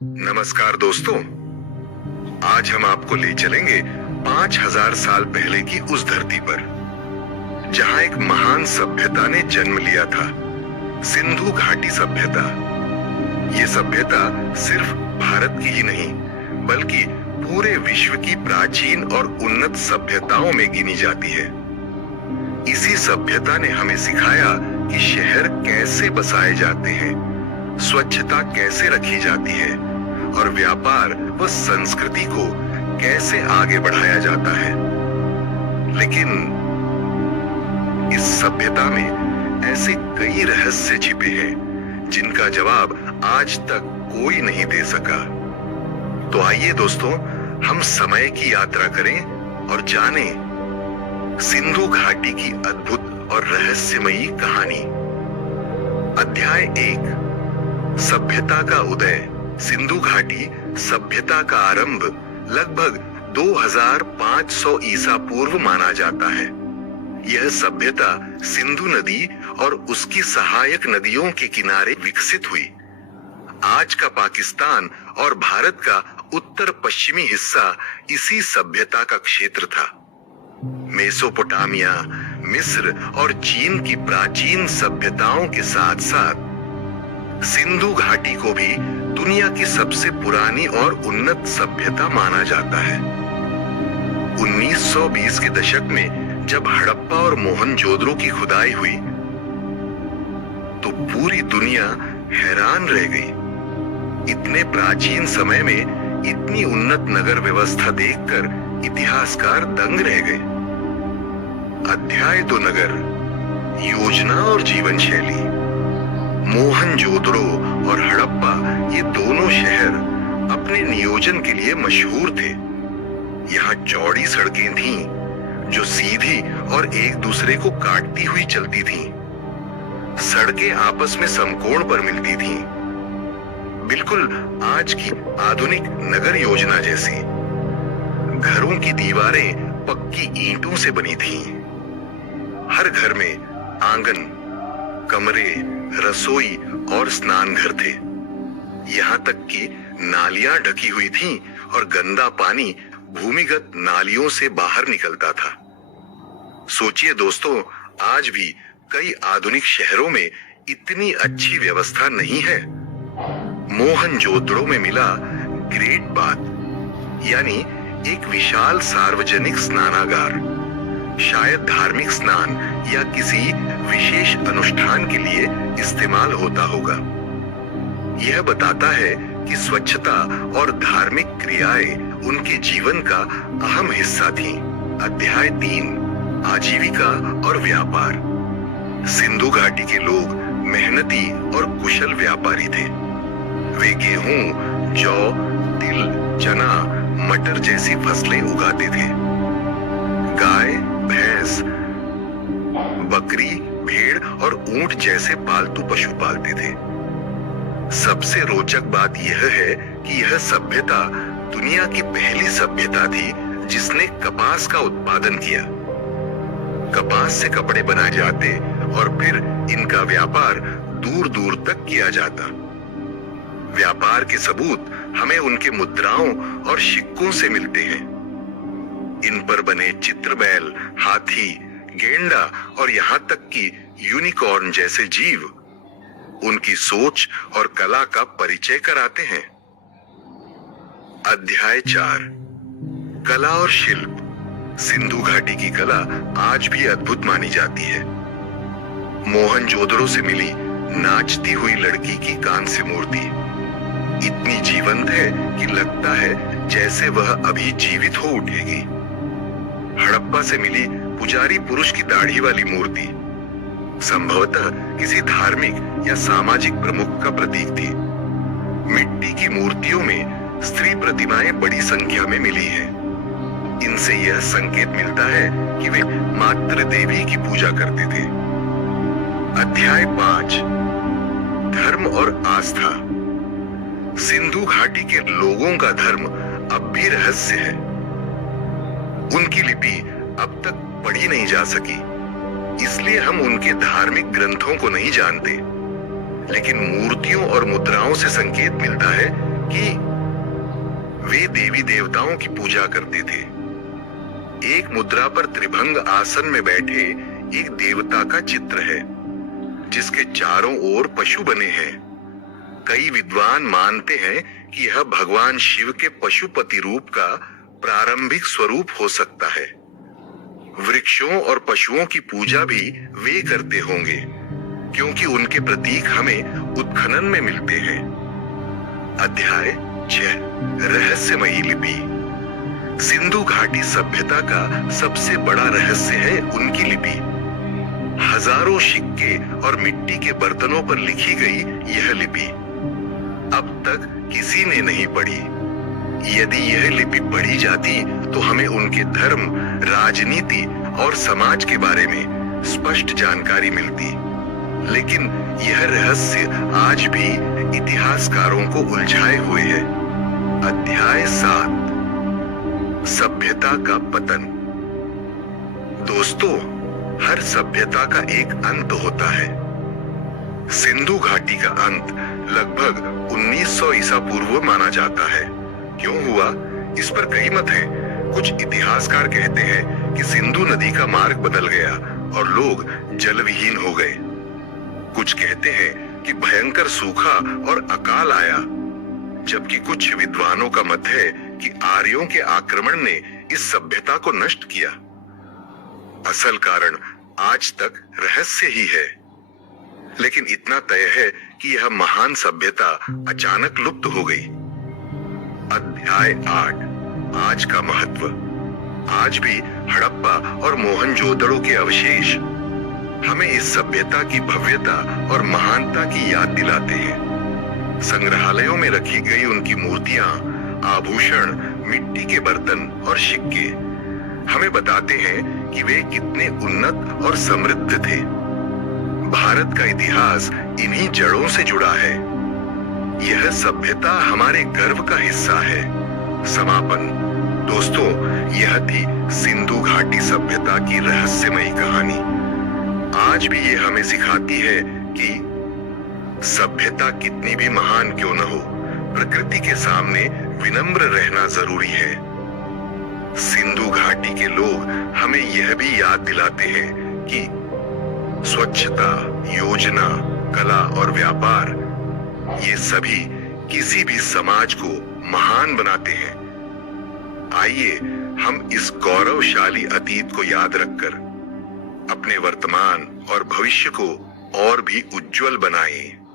नमस्कार दोस्तों, आज हम आपको ले चलेंगे 5000 साल पहले की उस धरती पर जहां एक महान सभ्यता ने जन्म लिया था, सिंधु घाटी सभ्यता। ये सभ्यता सिर्फ भारत की ही नहीं बल्कि पूरे विश्व की प्राचीन और उन्नत सभ्यताओं में गिनी जाती है। इसी सभ्यता ने हमें सिखाया कि शहर कैसे बसाए जाते हैं, स्वच्छता कैसे रखी जाती है और व्यापार व संस्कृति को कैसे आगे बढ़ाया जाता है। लेकिन इस सभ्यता में ऐसे कई रहस्य छिपे हैं जिनका जवाब आज तक कोई नहीं दे सका। तो आइए दोस्तों, हम समय की यात्रा करें और जानें सिंधु घाटी की अद्भुत और रहस्यमयी कहानी। अध्याय 1, सभ्यता का उदय। सिंधु घाटी सभ्यता का आरंभ लगभग 2500 ईसा पूर्व माना जाता है। यह सभ्यता सिंधु नदी और उसकी सहायक नदियों के किनारे विकसित हुई। आज का पाकिस्तान और भारत का उत्तर पश्चिमी हिस्सा इसी सभ्यता का क्षेत्र था। मेसोपोटामिया, मिस्र और चीन की प्राचीन सभ्यताओं के साथ साथ सिंधु घाटी को भी दुनिया की सबसे पुरानी और उन्नत सभ्यता माना जाता है। 1920 के दशक में जब हड़प्पा और मोहनजोदड़ो की खुदाई हुई तो पूरी दुनिया हैरान रह गई। इतने प्राचीन समय में इतनी उन्नत नगर व्यवस्था देखकर इतिहासकार दंग रह गए। अध्याय 2, नगर, योजना और जीवन शैली। मोहनजोदड़ो और हड़प्पा ये दोनों शहर अपने नियोजन के लिए मशहूर थे। यहाँ चौड़ी सड़कें थीं जो सीधी और एक दूसरे को काटती हुई चलती थीं। सड़कें आपस में समकोण पर मिलती थीं, बिल्कुल आज की आधुनिक नगर योजना जैसी। घरों की दीवारें पक्की ईंटों से बनी थीं। हर घर में आंगन, कमरे, रसोई और स्नान घर थे। यहाँ तक कि नालियां ढकी हुई थीं और गंदा पानी भूमिगत नालियों से बाहर निकलता था। सोचिए दोस्तों, आज भी कई आधुनिक शहरों में इतनी अच्छी व्यवस्था नहीं है। मोहनजोदड़ो में मिला ग्रेट बाथ, यानी एक विशाल सार्वजनिक स्नानागार, शायद धार्मिक स्नान या किसी विशेष अनुष्ठान के लिए इस्तेमाल होता होगा। यह बताता है कि स्वच्छता और धार्मिक क्रियाएं उनके जीवन का अहम हिस्सा थीं। अध्याय 3, आजीविका और व्यापार। सिंधु घाटी के लोग मेहनती और कुशल व्यापारी थे। वे गेहूं, जौ, तिल, चना, मटर जैसी फसलें उगाते थे। गाय, भैंस, बकरी, भेड़ और ऊंट जैसे पालतू पशु पालते थे। सबसे रोचक बात यह है कि यह सभ्यता दुनिया की पहली सभ्यता थी जिसने कपास का उत्पादन किया। कपास से कपड़े बनाए जाते और फिर इनका व्यापार दूर दूर तक किया जाता। व्यापार के सबूत हमें उनके मुद्राओं और सिक्कों से मिलते हैं। इन पर बने चित्र बैल, हाथी, गेंडा और यहाँ तक कि यूनिकॉर्न जैसे जीव उनकी सोच और कला का परिचय कराते हैं। अध्याय 4, कला और शिल्प। सिंधु घाटी की कला आज भी अद्भुत मानी जाती है। मोहनजोदड़ो से मिली नाचती हुई लड़की की कांस्य मूर्ति इतनी जीवंत है कि लगता है जैसे वह अभी जीवित हो उठेगी। हड़प्पा से मिली पुजारी पुरुष की दाढ़ी वाली मूर्ति संभवतः किसी धार्मिक या सामाजिक प्रमुख का प्रतीक थी। मिट्टी की मूर्तियों में स्त्री प्रतिमाएं बड़ी संख्या में मिली हैं। इनसे यह संकेत मिलता है कि वे मातृ देवी की पूजा करते थे। अध्याय 5, धर्म और आस्था। सिंधु घाटी के लोगों का धर्म अब भी रहस्य है। उनकी लिपि अब तक पढ़ी नहीं जा सकी, इसलिए हम उनके धार्मिक ग्रंथों को नहीं जानते। लेकिन मूर्तियों और मुद्राओं से संकेत मिलता है कि कि वे देवी देवताओं की पूजा करते थे। एक मुद्रा पर त्रिभंग आसन में बैठे एक देवता का चित्र है, जिसके चारों ओर पशु बने हैं। कई विद्वान मानते हैं कि यह भगवान शिव के पशुपति रूप का प्रारंभिक स्वरूप हो सकता है। वृक्षों और पशुओं की पूजा भी वे करते होंगे, क्योंकि उनके प्रतीक हमें उत्खनन में मिलते हैं। अध्याय 6, रहस्यमयी लिपि। सिंधु घाटी सभ्यता का सबसे बड़ा रहस्य है उनकी लिपि। हजारों सिक्के और मिट्टी के बर्तनों पर लिखी गई यह लिपि अब तक किसी ने नहीं पढ़ी। यदि यह लिपि पढ़ी जाती तो हमें उनके धर्म, राजनीति और समाज के बारे में स्पष्ट जानकारी मिलती। लेकिन यह रहस्य आज भी इतिहासकारों को उलझाए हुए है। अध्याय 7, सभ्यता का पतन। दोस्तों, हर सभ्यता का एक अंत होता है। सिंधु घाटी का अंत लगभग 1900 ईसा पूर्व माना जाता है। क्यों हुआ, इस पर कई मत हैं। कुछ इतिहासकार कहते हैं कि सिंधु नदी का मार्ग बदल गया और लोग जलविहीन हो गए। कुछ कहते हैं कि भयंकर सूखा और अकाल आया, जबकि कुछ विद्वानों का मत है कि आर्यों के आक्रमण ने इस सभ्यता को नष्ट किया। असल कारण आज तक रहस्य ही है, लेकिन इतना तय है कि यह महान सभ्यता अचानक लुप्त हो गई। अध्याय 8, आज का महत्व। आज भी हड़प्पा और मोहनजोदड़ो के अवशेष हमें इस सभ्यता की भव्यता और महानता की याद दिलाते हैं। संग्रहालयों में रखी गई उनकी मूर्तियां, आभूषण, मिट्टी के बर्तन और सिक्के हमें बताते हैं कि वे कितने उन्नत और समृद्ध थे। भारत का इतिहास इन्हीं जड़ों से जुड़ा है। यह सभ्यता हमारे गर्व का हिस्सा है। समापन। दोस्तों, यह थी सिंधु घाटी सभ्यता की रहस्यमयी कहानी। आज भी ये हमें सिखाती है कि सभ्यता कितनी भी महान क्यों न हो, प्रकृति के सामने विनम्र रहना जरूरी है। सिंधु घाटी के लोग हमें यह भी याद दिलाते हैं कि स्वच्छता, योजना, कला और व्यापार, ये सभी किसी भी समाज को महान बनाते हैं। आइए हम इस गौरवशाली अतीत को याद रखकर अपने वर्तमान और भविष्य को और भी उज्जवल बनाएं।